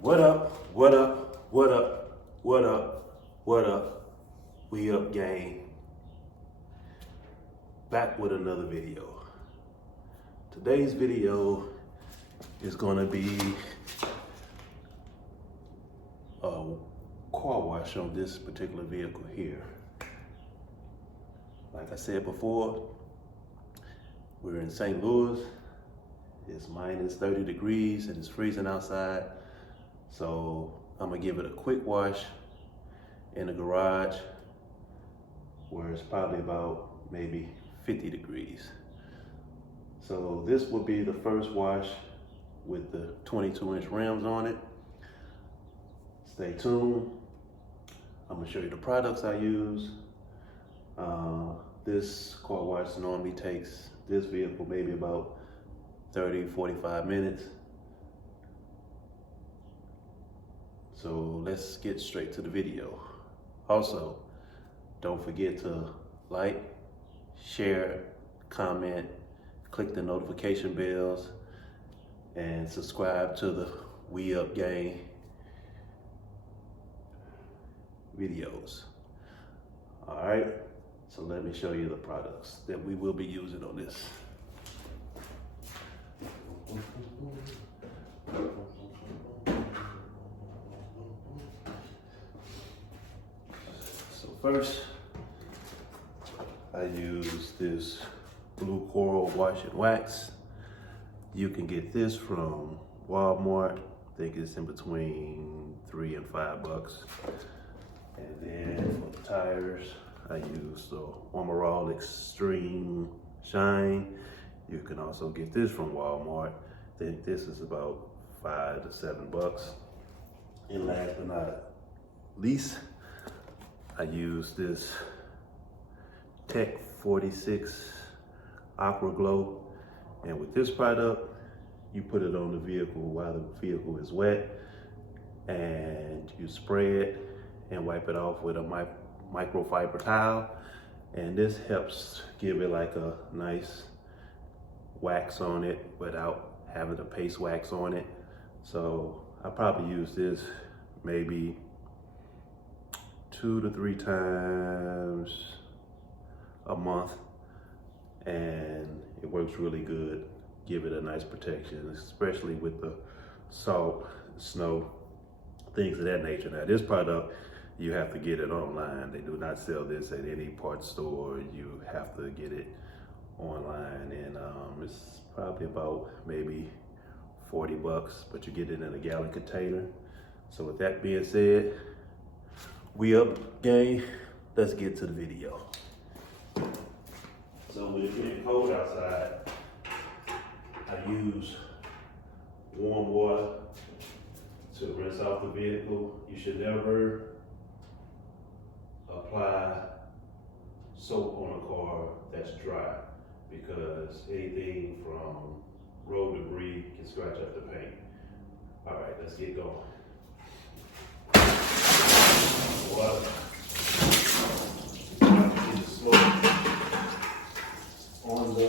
What up? What up? What up? What up? What up? We up, gang. Back with another video. Today's video is gonna be a car wash on this particular vehicle here. Like I said before, we're in St. Louis. It's minus 30 degrees and it's freezing outside. So I'm gonna give it a quick wash in the garage where it's probably about maybe 50 degrees. So this will be the first wash with the 22-inch rims on it. Stay tuned. I'm gonna show you the products I use. This car wash normally takes this vehicle maybe about 30-45 minutes. So let's get straight to the video. Also, don't forget to like, share, comment, click the notification bells, and subscribe to the We Up Gang videos. All right, so let me show you the products that we will be using on this. So first, I use this Blue Coral Wash and Wax. You can get this from Walmart. I think it's in between $3 and $5. And then for the tires, I use the Armorall Extreme Shine. You can also get this from Walmart. I think this is about $5 to $7. And last but not least, I use this Tech 46 Aqua Glow. And with this product, you put it on the vehicle while the vehicle is wet, and you spray it and wipe it off with a microfiber towel. And this helps give it like a nice wax on it without having to paste wax on it. So I probably use this maybe 2 to 3 times a month, and it works really good. Give it a nice protection, especially with the salt, snow, things of that nature. Now this product, you have to get it online. They do not sell this at any parts store. You have to get it online, and it's probably about maybe $40, but you get it in a gallon container. So with that being said, we up, gang. Let's get to the video. So when it's getting cold outside, I use warm water to rinse off the vehicle. You should never apply soap on a car that's dry, because anything from road debris can scratch up the paint. All right, let's get going. Water. Get the smoke on the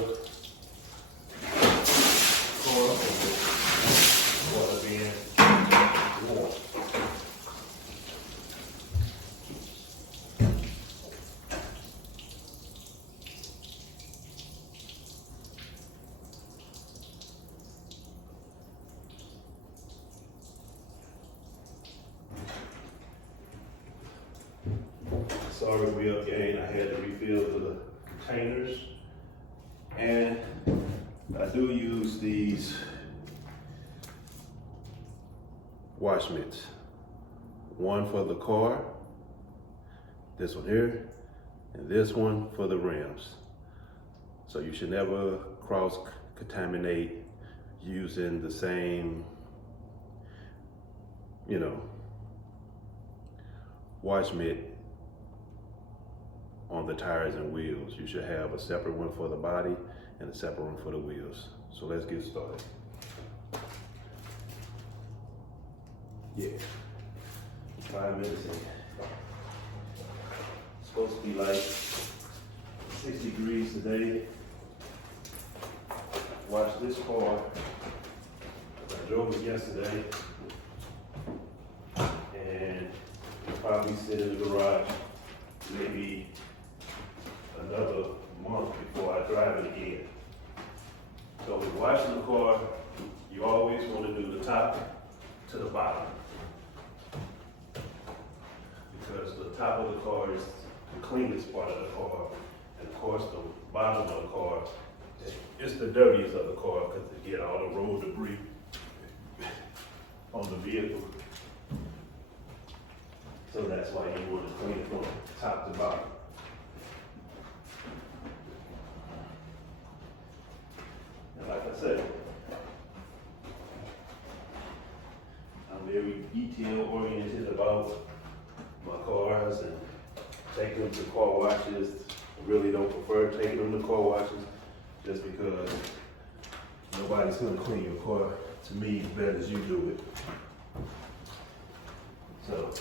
car, water being warm. Sorry, we up, gang. I had to refill the containers. And I do use these wash mitts. One for the car, this one here, and this one for the rims. So you should never cross-contaminate using the same, wash mitt on the tires and wheels. You should have a separate one for the body and a separate one for the wheels. So let's get started. Yeah, 5 minutes in. It's supposed to be like 6 degrees today. Watch this car. I drove it yesterday. probably sit in the garage maybe another month before I drive it again. So with washing the car, you always want to do the top to the bottom. Because the top of the car is the cleanest part of the car. And of course the bottom of the car is the dirtiest of the car because you get all the road debris on the vehicle. So that's why you want to clean it from top to bottom. And like I said, I'm very detail oriented about my cars and taking them to car washes. I really don't prefer taking them to car washes just because nobody's gonna clean your car to me as bad as you do it. So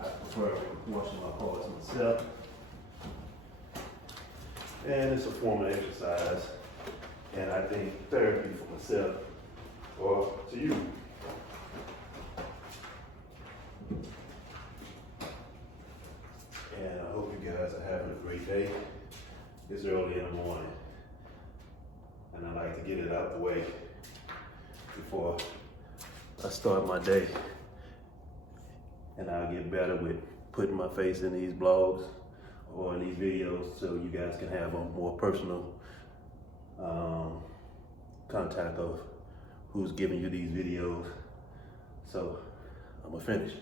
I prefer washing my cars myself. And it's a form of exercise. And I think therapy for myself or to you. And I hope you guys are having a great day. It's early in the morning. And I like to get it out the way before I start my day. And I'll get better with putting my face in these blogs or in these videos so you guys can have a more personal contact of who's giving you these videos. So I'm gonna finish.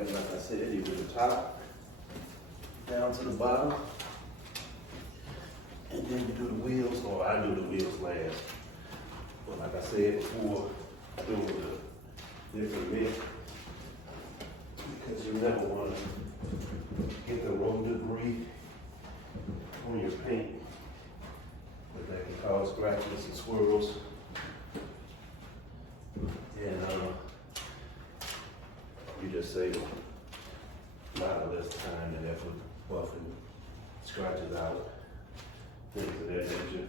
Like I said, you do the top down to the bottom, and then you do the wheels, or I do the wheels last. But like I said before, doing the different bit, because you never want to get the road debris on your paint, but that can cause scratches and swirls. And you just save a lot of less time and effort buffing scratches out, things of that nature.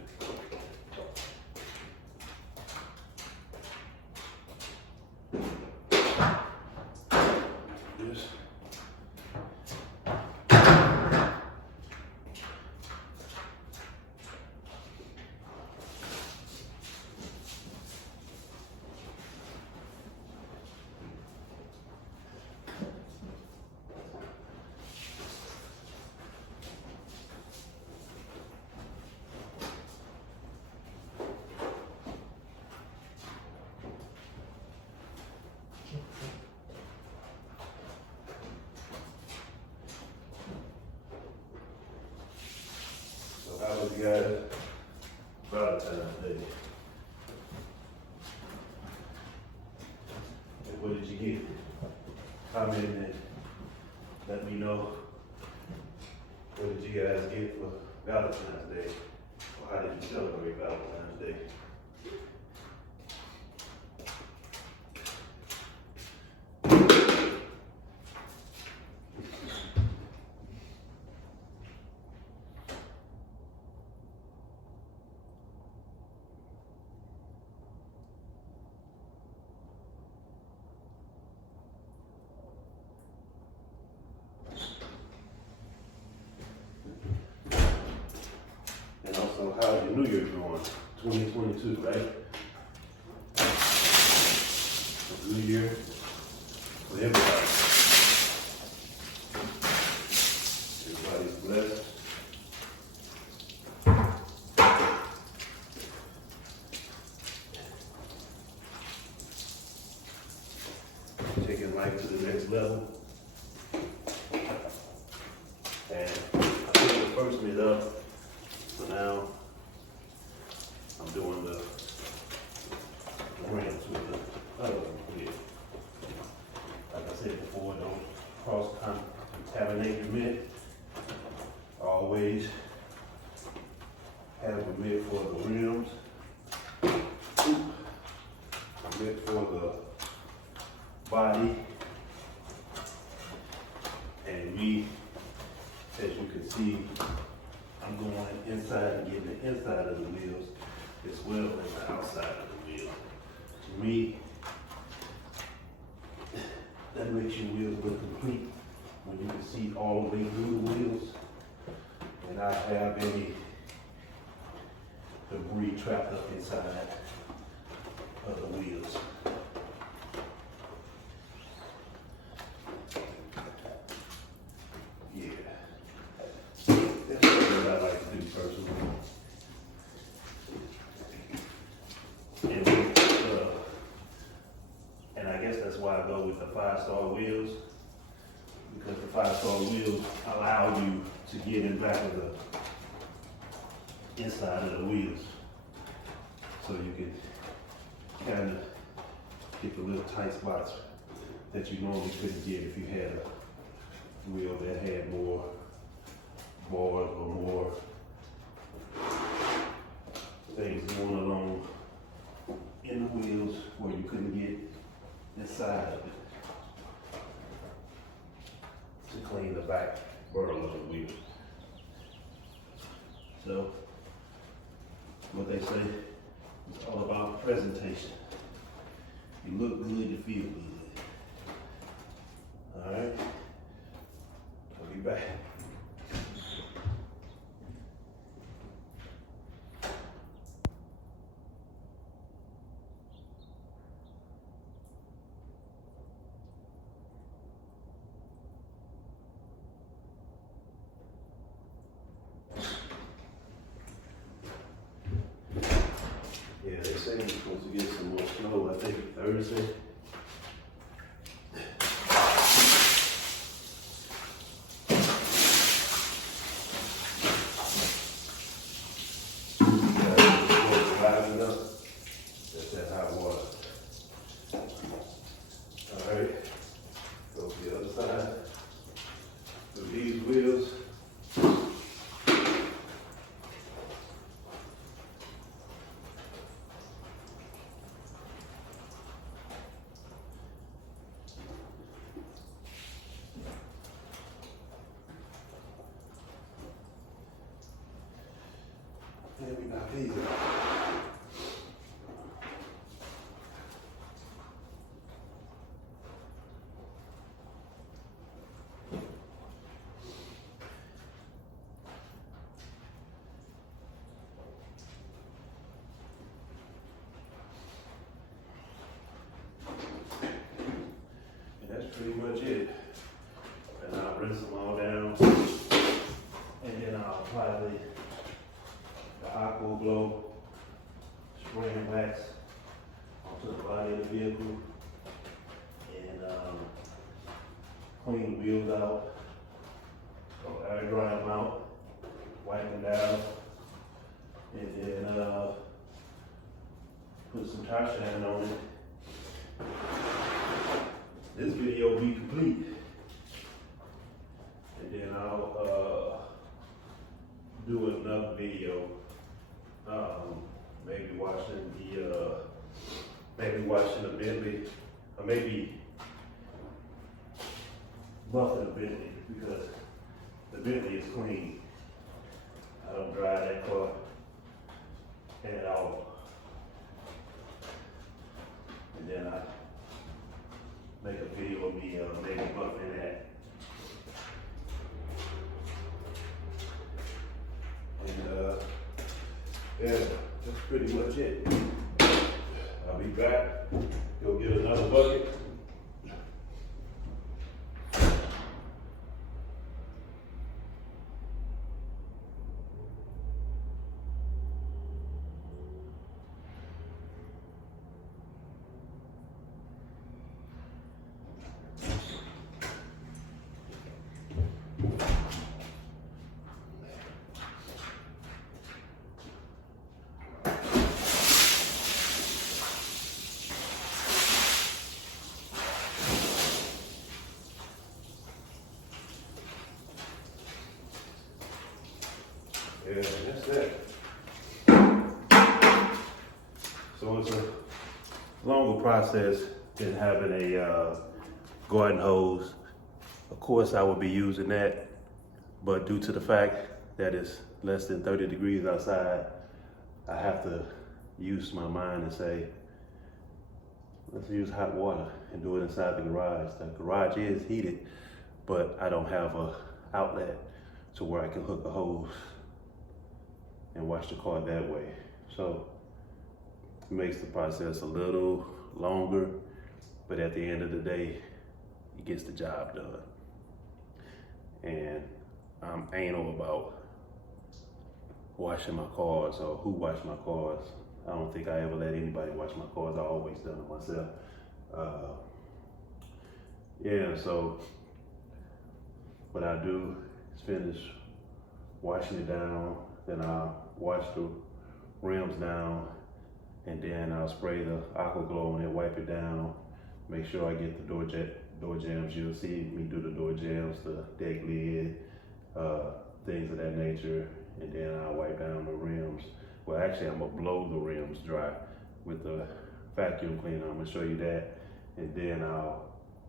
This. How was you guys Valentine's Day? And what did you get? Comment and let me know. What did you guys get for Valentine's Day? Or how did you celebrate Valentine's Day? And also, how's your New Year going? 2022, right? New Year for everybody. Everybody's blessed. Taking life to the next level. And I put the first mid up, so now I'm doing the rims with the other mid. Like I said before, don't cross-contaminate your mitt. Always have a mitt for the rims, a mitt for the body, and me, as you can see, I'm going inside and getting the inside of the wheels as well as the outside of the wheel. To me, that makes your wheels look complete when you can see all the way through the wheels and not have any debris trapped up inside of the wheels. Yeah, that's what I like to do personally. And I guess that's why I go with the 5-star wheels, because the 5-star wheels allow you to get in back of the inside of the wheels. So you can kind of get the little tight spots that you normally couldn't get if you had a wheel that had more bars or more things going along in the wheels where you couldn't get inside of it to clean the back burl of the wheel. So, what they say, it's all about presentation. You look good, you feel good. All right, I'll be back. Yeah, they say we're supposed to get some more snow, I think Thursday. Rising up, that's that hot water. All right, go to the other side. So these wheels. And we got these. And that's pretty much it. And I'll rinse them all down. And then I'll apply the Aqua Glow spray and wax onto the body of the vehicle and clean the wheels out, so air dry them out, wipe them down, and then put some tire shine on it. This video will be complete, and then I'll do another video. Maybe washing the Bentley, or maybe buffing the Bentley, because the Bentley is clean. I don't drive that car at all. And then I make a video of me maybe buffing that. And yeah, that's pretty much it. I'll be back, go get another bucket. longer process than having a garden hose. Of course, I would be using that, but due to the fact that it's less than 30 degrees outside, I have to use my mind and say, let's use hot water and do it inside the garage. The garage is heated, but I don't have a outlet to where I can hook a hose and wash the car that way. So it makes the process a little longer, but at the end of the day, it gets the job done. And I'm anal about washing my cars or who wash my cars. I don't think I ever let anybody wash my cars. I always done it myself. Yeah, so what I do is finish washing it down, then I'll wash the rims down, and then I'll spray the aqua glow on it, wipe it down, make sure I get the door jambs. You'll see me do the door jambs, the deck lid, things of that nature, and then I'll wipe down the rims. Well, actually, I'm gonna blow the rims dry with the vacuum cleaner. I'm gonna show you that, and then I'll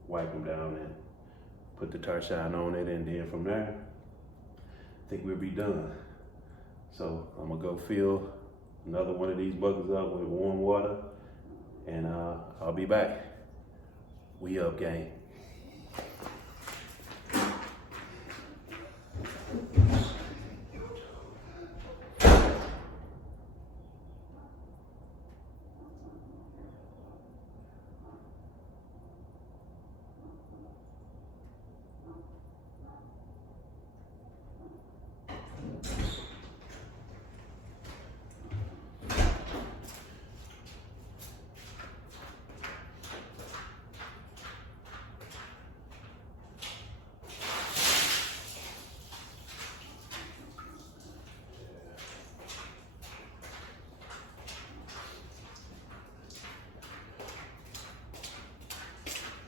wipe them down and put the tire shine on it, and then from there, I think we'll be done. So I'm gonna go fill another one of these buckets up with warm water, and I'll be back. We up, gang.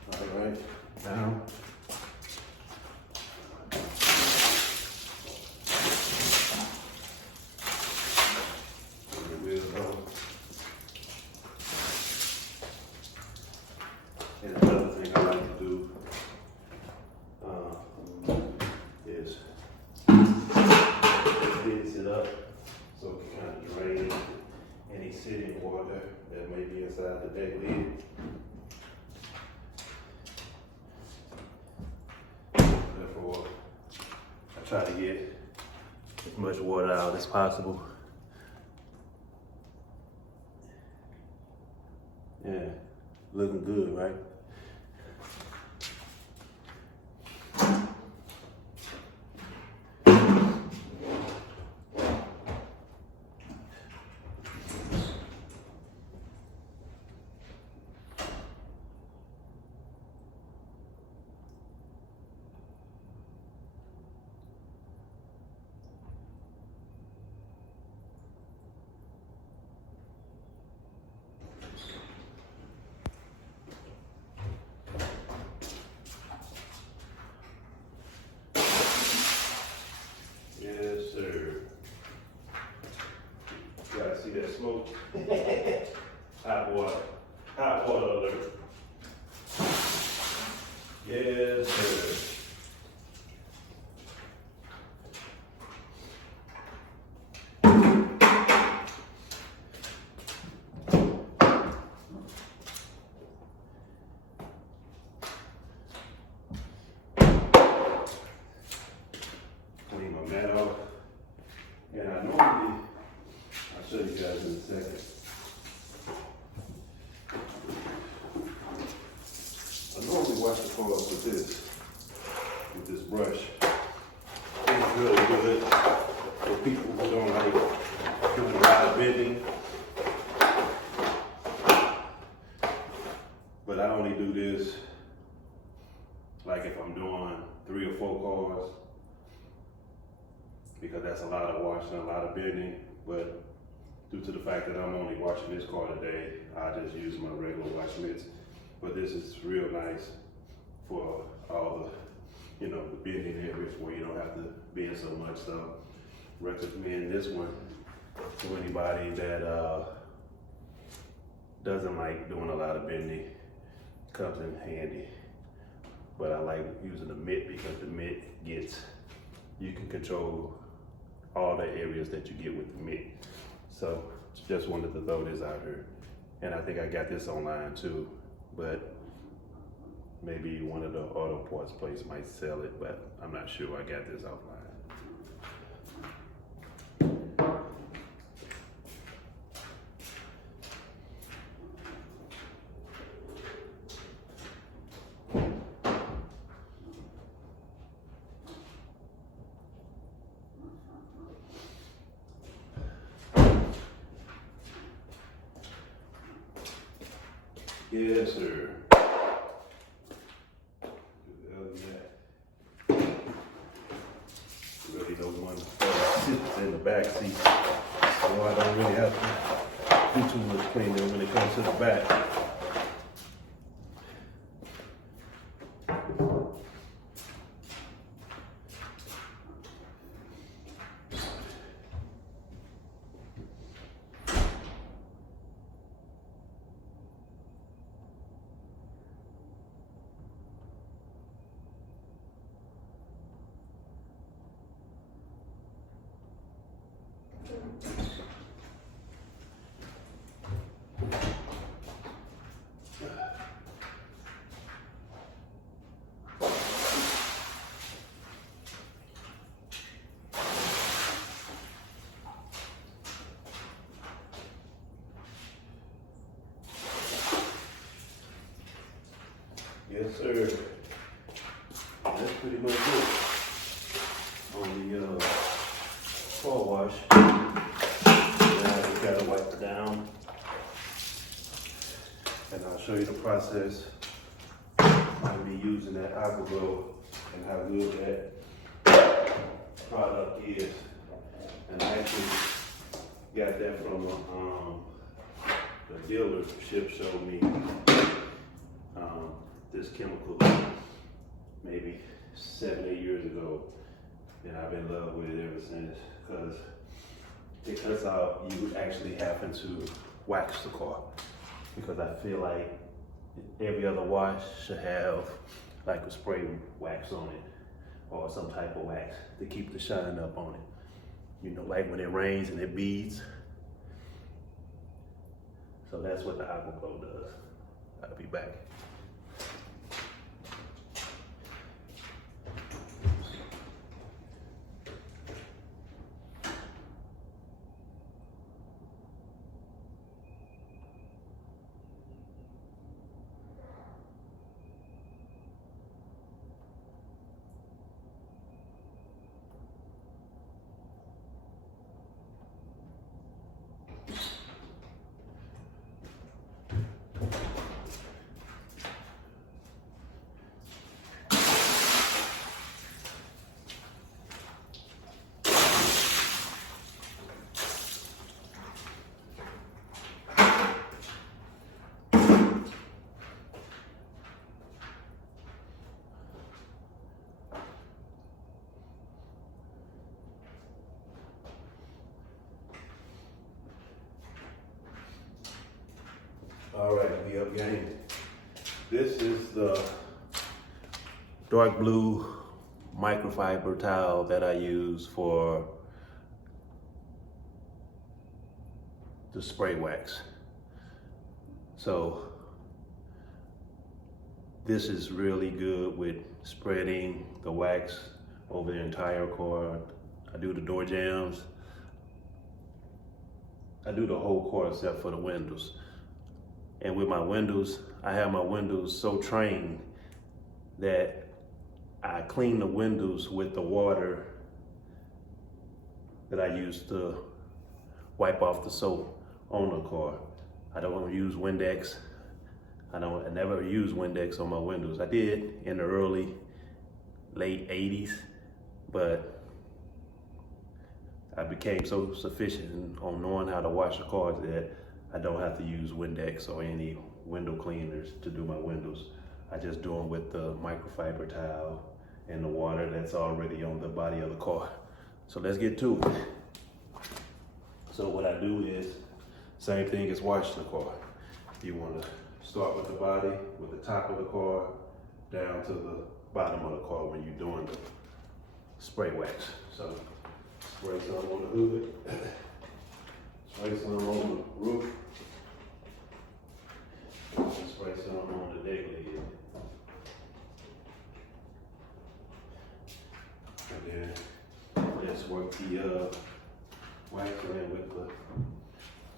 All right, now. And another thing I like to do is fix it up so it can kind of drain any sitting water that may be inside the deck lid. Therefore, I try to get as much water out as possible. Yeah, looking good, right? Yes, sir. You guys see that smoke? Hot water. Hot water alert. Yes, sir. Clean my mat off. And I normally, I'll show you guys in a second. I normally wash the car with this brush. It's really good for people who don't like doing a lot of bending. But I only do this like if I'm doing 3 or 4 cars, because that's a lot of washing, a lot of bending. But due to the fact that I'm only washing this car today, I just use my regular wash mitts. But this is real nice for all the, the bending areas where you don't have to bend so much. So recommend this one to anybody that doesn't like doing a lot of bending, comes in handy. But I like using the mitt because the mitt you can control all the areas that you get with the mitt. So just wanted to throw this out here. And I think I got this online too, but maybe one of the auto parts place might sell it, but I'm not sure. I got this offline. Yes, sir. Really don't want to sit in the back seat, so I don't really have to do too much cleaning when it comes to the back. Yes, sir. That's pretty much it on the car wash. Now we gotta wipe it down, and I'll show you the process. I'll be using that AquaGlow and how good that product is. And I actually got that from the dealership showed me this chemical maybe 7-8 years ago, and I've been in love with it ever since, because it cuts out you actually having to wax the car, because I feel like every other wash should have like a spray wax on it or some type of wax to keep the shine up on it. You know, like when it rains and it beads. So that's what the AquaGlow does. I'll be back. All right, we up game. This is the dark blue microfiber towel that I use for the spray wax. So this is really good with spreading the wax over the entire car. I do the door jambs. I do the whole car except for the windows. And with my windows, I have my windows so trained that I clean the windows with the water that I use to wipe off the soap on the car. I don't use Windex. I never use Windex on my windows. I did in the late 80s, but I became so sufficient on knowing how to wash the cars that I don't have to use Windex or any window cleaners to do my windows. I just do them with the microfiber towel and the water that's already on the body of the car. So let's get to it. So what I do is, same thing as washing the car. You want to start with the body, with the top of the car, down to the bottom of the car when you're doing the spray wax. So spray some on the hood, spray some on the roof, and spray some on the deck lid. And then let's work the wax in with the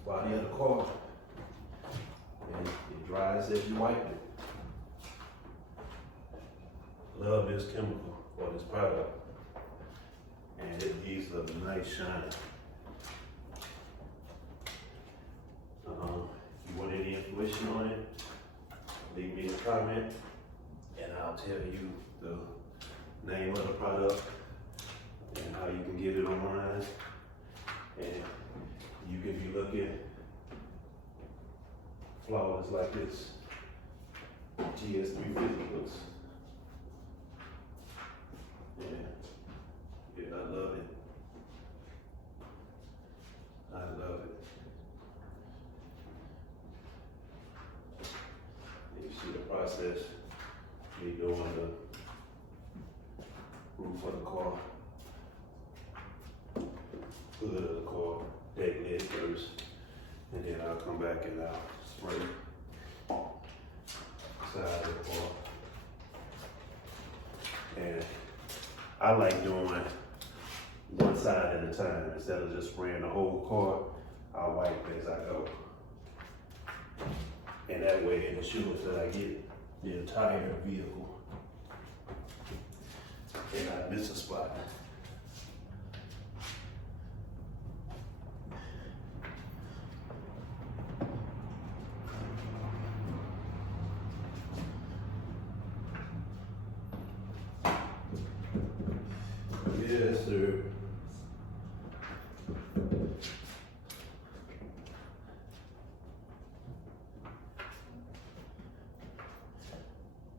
body of the car. And it dries as you wipe it. Love this chemical or this product. And it gives a nice shine. If you want any information on it, leave me a comment and I'll tell you the name of the product and how you can get it online. And you can be looking flawless like this GS350 looks. Yeah, I love it. I love it. You see the process, me doing the roof of the car, hood of the car, deck lid first, and then I'll come back and I'll spray side of the car. And I like doing one side at a time instead of just spraying the whole car. I'll wipe as I go. And that way it ensures that I get the entire vehicle and I miss a spot. Yes, sir.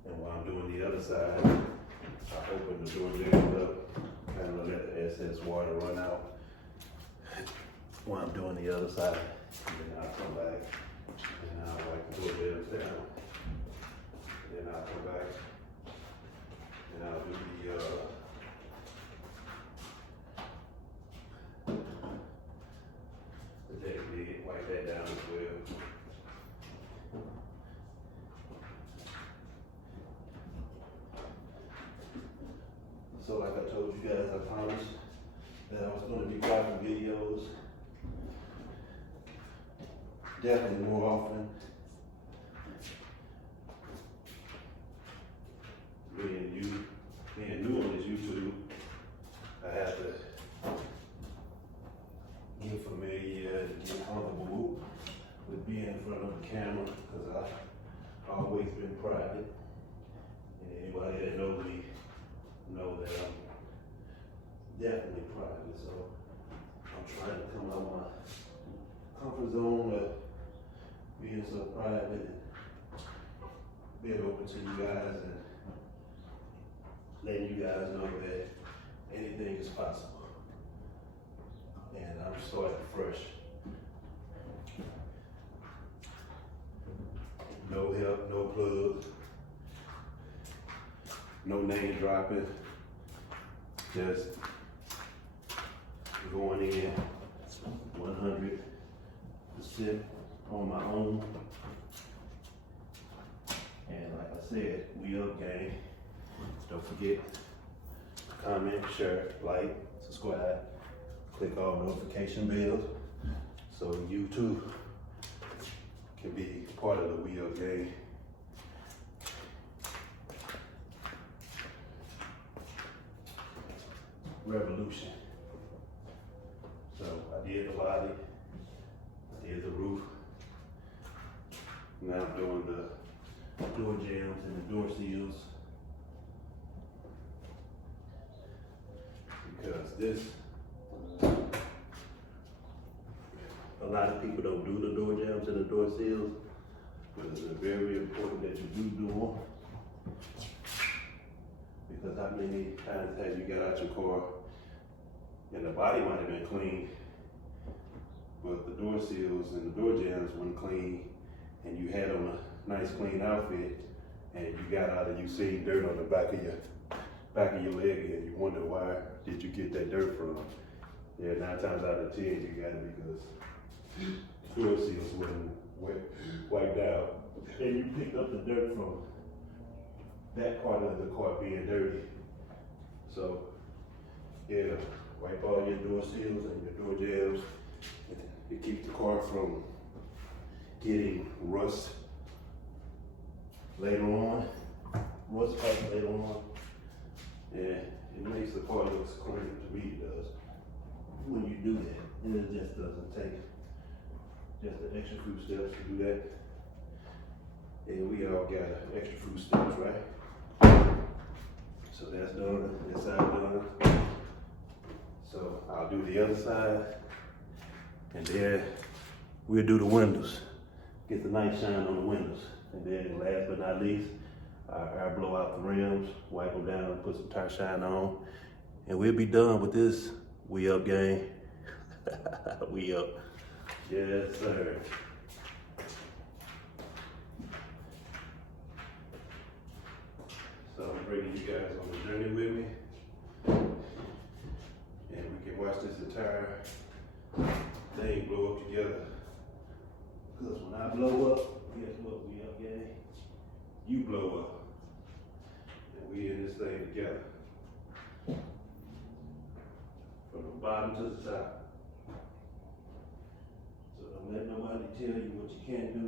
And while I'm doing the other side, I open the door jams up, kind of let the excess water run out. While I'm doing the other side, and then I'll come back and I'll wipe the door jams down. Then I'll come back and I'll do the deck lid, wipe that down as well. So like I told you guys, I promised that I was going to be dropping videos definitely more often. Being new on this YouTube, I have to get familiar and get comfortable with being in front of the camera because I've always been private. And anybody that knows me know that I'm definitely private. So I'm trying to come out of my comfort zone of being so private and being open to you guys and letting you guys know that anything is possible. And I'm starting fresh. No help, no plug, no name dropping, just going in 100% on my own. And like I said, we up, gang. Don't forget to comment, share, like, subscribe, click all notification bells so you too can be part of the We Up gang. Revolution. So I did the body, I did the roof. Now I'm doing the door jambs and the door seals. Because this, a lot of people don't do the door jambs and the door seals, but it's very important that you do them. Because how many times have you got out your car and the body might have been clean, but the door seals and the door jambs weren't clean, and you had on a nice clean outfit, and you got out and you seen dirt on the back of your leg, and you wonder why did you get that dirt from? Yeah, 9 times out of 10 you got it because floor seals wasn't wiped out, and you picked up the dirt from that part of the car being dirty. So yeah, wipe all your door seals and your door jambs. It keeps the car from getting rust later on, rust pipe later on. And it makes the car look clean, to me it does, when you do that. And it just doesn't take just an extra few steps to do that. And we all got extra few steps, right? So that's done, that side done. So I'll do the other side, and then we'll do the windows. Get the nice shine on the windows. And then last but not least, I'll blow out the rims, wipe them down, put some tire shine on, and we'll be done with this We Up gang. We up. Yes, sir. So I'm bringing you guys on the journey with me, and we can watch this entire thing blow up together. Because when I blow up, guess what? We up, gang. You blow up, and we in this thing together, from the bottom to the top. So don't let nobody tell you what you can't do.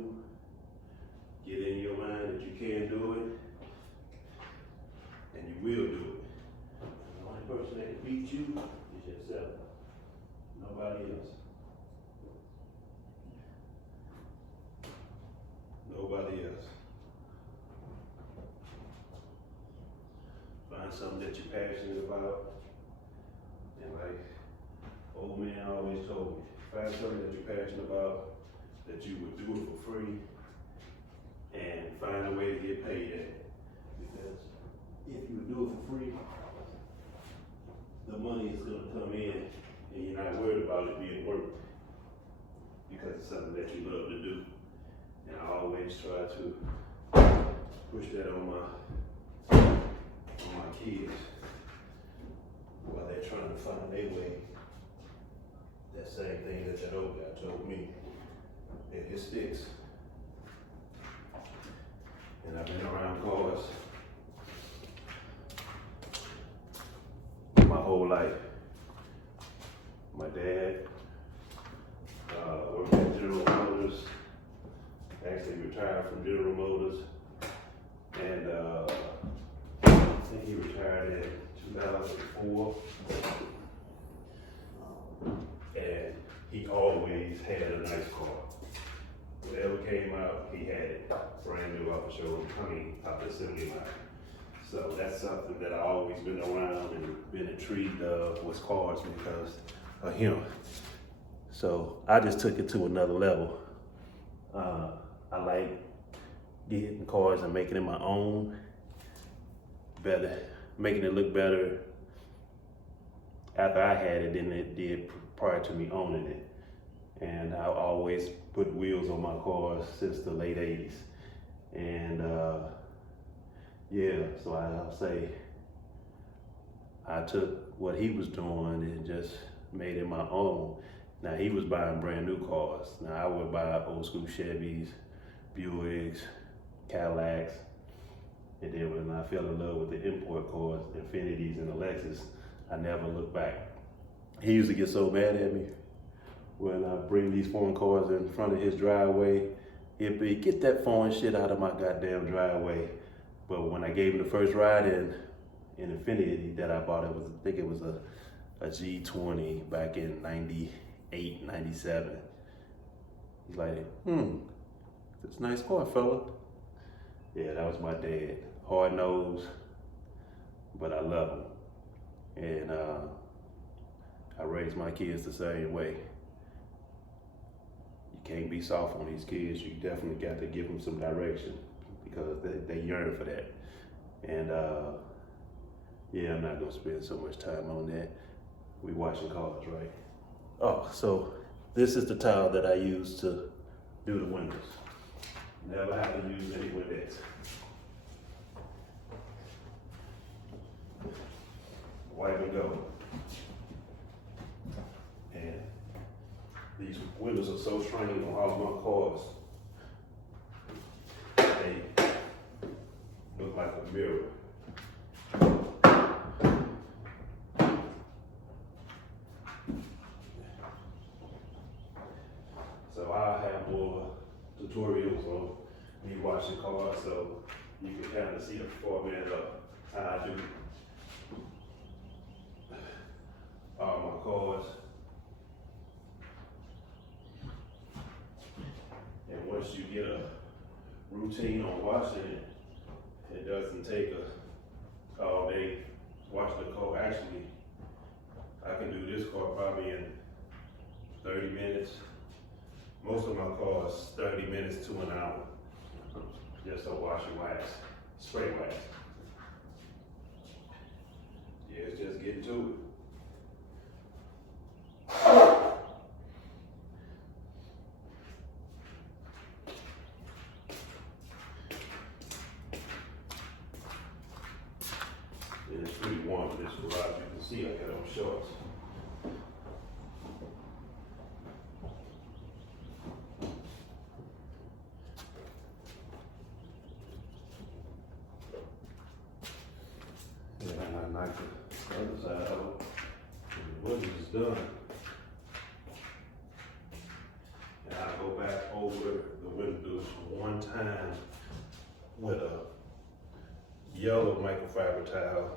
Get in your mind that you can do it, and you will do it. The only person that can beat you is yourself. Nobody else. Nobody else. Find something that you're passionate about. And like old man always told me, find something that you're passionate about, that you would do it for free, and find a way to get paid at it. Because if you do it for free, the money is going to come in, and you're not worried about it being work, because it's something that you love to do. And I always try to push that on my kids while they're trying to find their way. That same thing that old guy told me, and it sticks. And I've been around cars my whole life. My dad worked at General Motors, actually retired from General Motors, and I think he retired in 2004. And he always had a nice car. Whatever came out, he had it brand new off the showroom, off the assembly line. So that's something that I've always been around and been intrigued of, was cars, because of him. So I just took it to another level. I like getting cars and making it my own, better, making it look better after I had it than it did prior to me owning it. And I always put wheels on my cars since the late 80s. And yeah, so I'll say I took what he was doing and just made it my own. Now he was buying brand new cars. Now I would buy old school Chevys, Buicks, Cadillacs. And then when I fell in love with the import cars, Infinities and the Lexus, I never looked back. He used to get so mad at me when I bring these foreign cars in front of his driveway. He'd be, get that foreign shit out of my goddamn driveway. But when I gave him the first ride in Infinity that I bought, I think it was a G20 back in 98, 97. He's like, it's a nice car, fella. Yeah, that was my dad. Hard nosed, but I love him. And I raised my kids the same way. You can't be soft on these kids. You definitely got to give them some direction, because they yearn for that. And yeah, I'm not gonna spend so much time on that. We washing cars, right? Oh, so this is the towel that I use to do the windows. Never have to use any Windex. Wipe and go. And these windows are so trained on all of my cars. They look like a mirror. So I'll have more tutorials on me washing cars so you can kind of see the format of how I do all my cars. And once you get a routine on washing it, it doesn't take all day washing the car. Actually, I can do this car probably in 30 minutes. Most of my cars, 30 minutes to an hour. Just a wash and wax, spray wax. Yeah, it's just getting to it. And it's pretty warm in this garage. You can see I got on shorts. And I knock the other side out. And the window is done. And I go back over the windows one time with a yellow microfiber tile.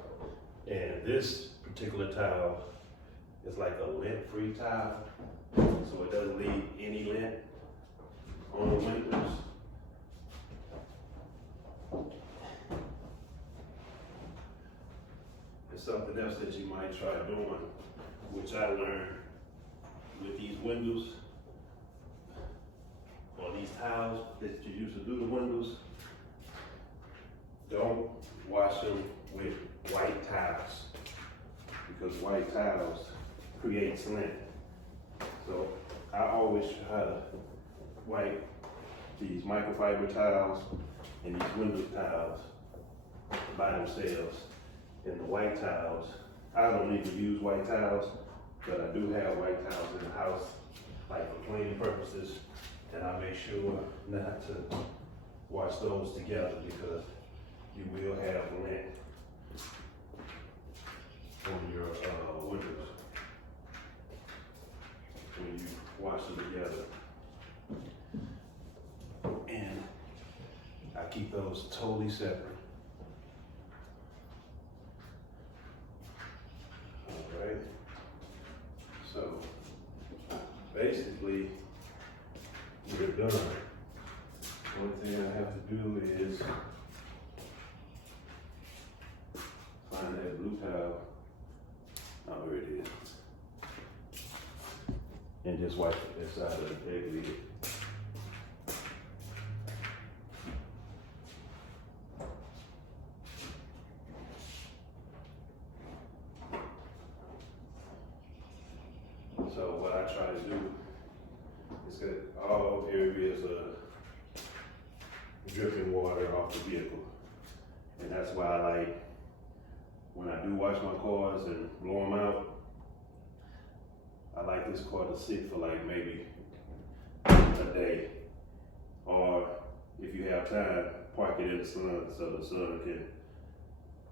And this particular tile is like a lint-free tile, so it doesn't leave any lint on the windows. It's something else that you might try doing, which I learned with these windows, or these tiles that you use to do the windows. Don't wash them with white tiles, because white tiles create lint. So I always try to wipe these microfiber tiles and these window tiles by themselves. And the white tiles, I don't even use white tiles, but I do have white tiles in the house, like for cleaning purposes, and I make sure not to wash those together because you will have lint on your windows when you wash them together. And I keep those totally separate. All right. So basically, we're done. One thing I have to do is find that blue towel. Oh, here it is. And just wipe this side of the egg lid. So what I try to do is get all areas of dripping water off the vehicle. And that's why I like, when I do wash my cars and blow them out, I like this car to sit for like maybe a day. Or if you have time, park it in the sun so the sun can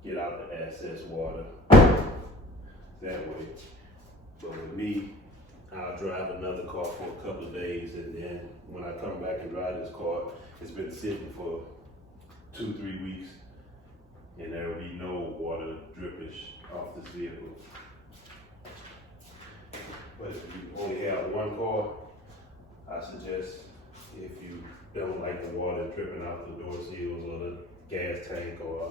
get out the excess water that way. But with me, I'll drive another car for a couple of days, and then when I come back and drive this car, it's been sitting for 2-3 weeks, and there will be no water drippage off this vehicle. But if you only have one car, I suggest, if you don't like the water dripping out the door seals or the gas tank or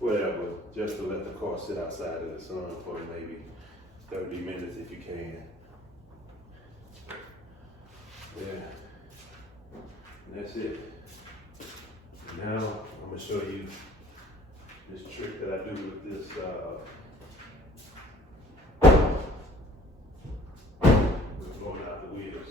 whatever, just to let the car sit outside in the sun for maybe 30 minutes if you can. Yeah, and that's it. Now I'm gonna show you this trick that I do with this with blowing out the wheels.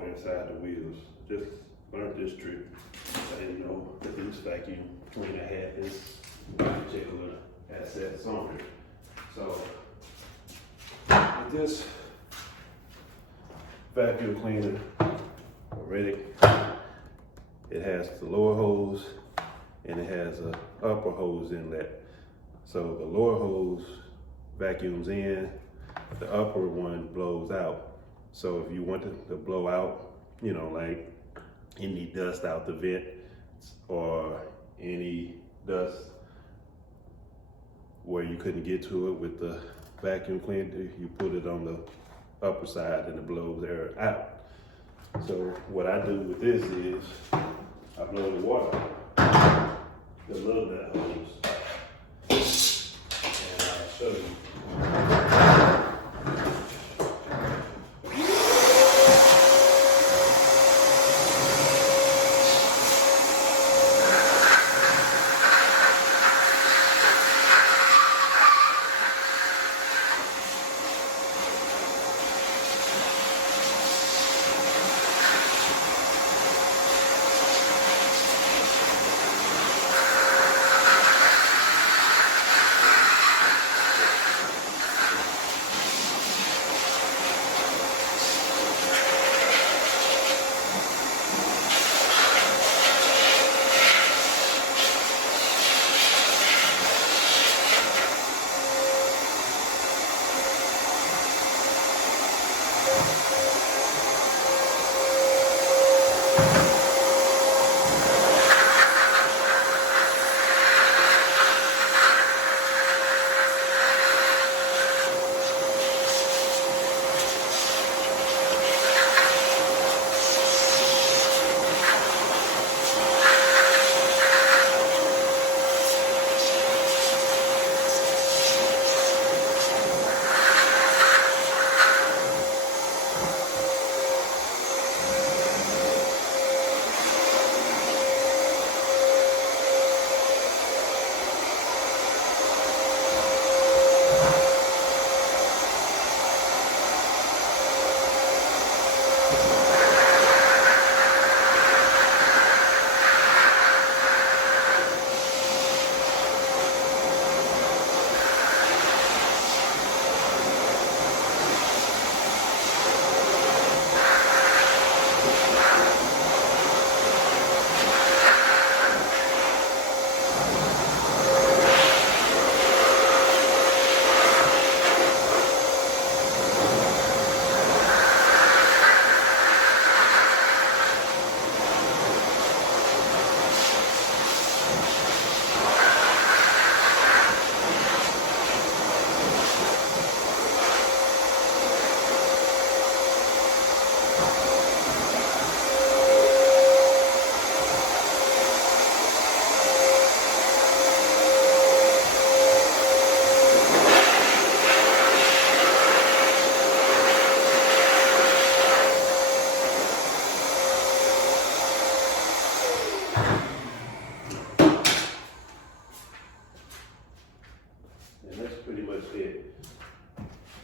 water inside the wheels. Just learned this trick. I didn't know that this vacuum cleaner had this particular assets on it. So with this vacuum cleaner already, it has the lower hose and it has a upper hose inlet. So the lower hose vacuums in, the upper one blows out. So if you want to blow out, you know, like any dust out the vent or any dust where you couldn't get to it with the vacuum cleaner, you put it on the upper side and it blows air out. So what I do with this is I blow the water out, the little bit hose, and I'll show you.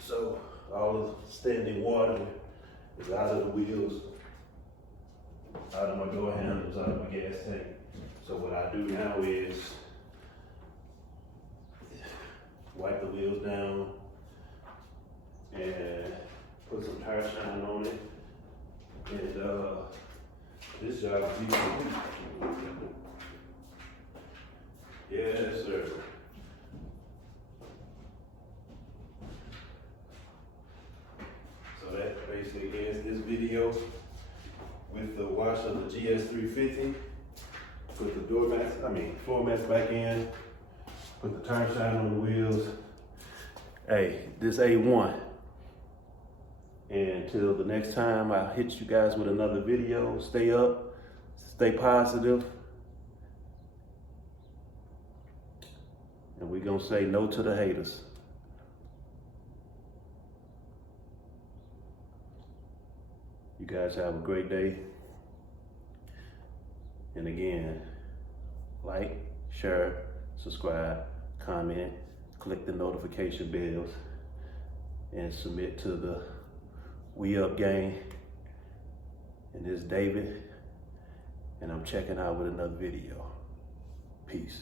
So all the standing water is out of the wheels, out of my door handles, out of my gas tank. So what I do now is wipe the wheels down and put some tire shine on it. And this job is easy. Yes, sir. So that basically ends this video with the wash of the GS350. Put the floor mats back in. Put the tire shine on the wheels. Hey, this A1. And until the next time I hit you guys with another video, stay up, stay positive. And we're gonna say no to the haters. You guys have a great day. And again, like, share, subscribe, comment, click the notification bells, and submit to the We Up gang. And this is David, and I'm checking out with another video. Peace.